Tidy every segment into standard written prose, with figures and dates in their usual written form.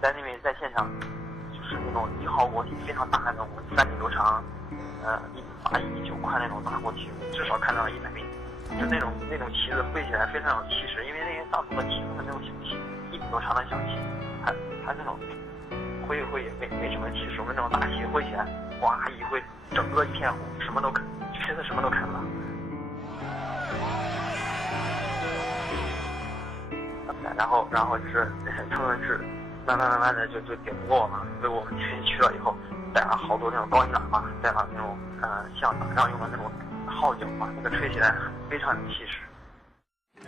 在那边在现场，就是那种1号国旗非常大的那种3米多长，1.8、1.9宽那种大国旗，至少看到了100米。就那种旗子挥起来非常有气势，因为那些大陆的旗子是那种小旗，1米多长的小旗，它那种挥也没什么气势。我们那种大旗挥起来，哇一挥，整个一片红，什么都看，真的什么都看不到。然后就是陈文志慢慢的就顶不过我们，所以我们去了以后，带了好多那种高音喇叭，带了那种像打仗用的那种号角嘛，那个吹起来非常有气势。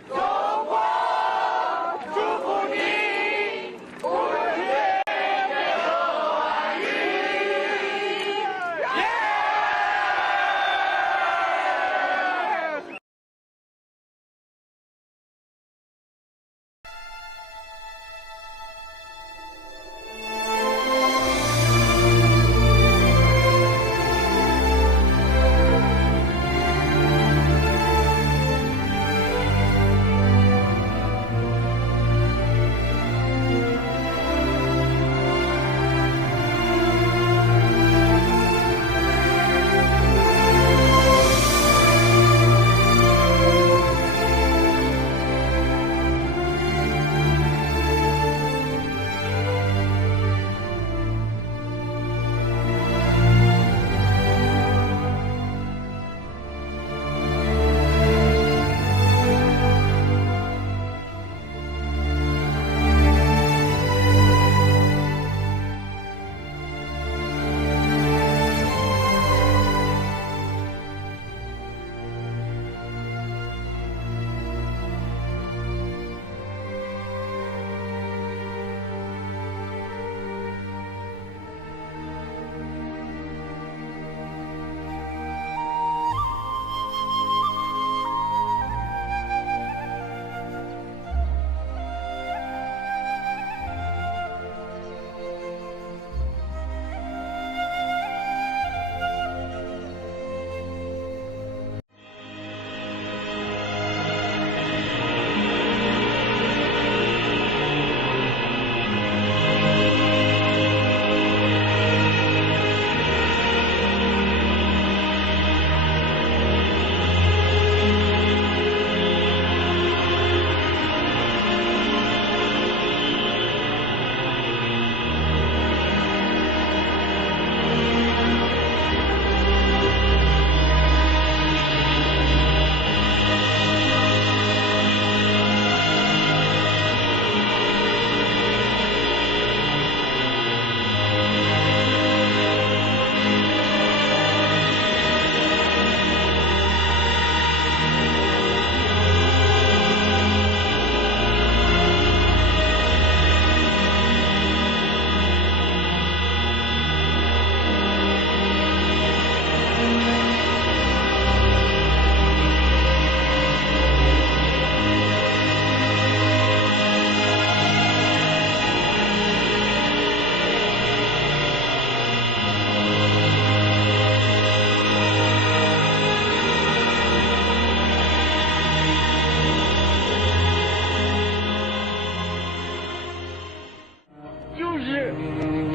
中国祝福你，无论天和万语。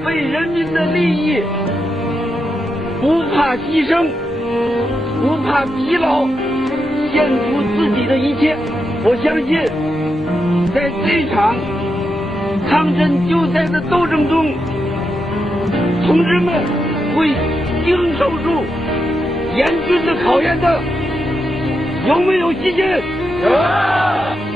为人民的利益，不怕牺牲，不怕疲劳，献出自己的一切。我相信，在这场抗震救灾的斗争中，同志们会经受住严峻的考验的。有没有信心？有。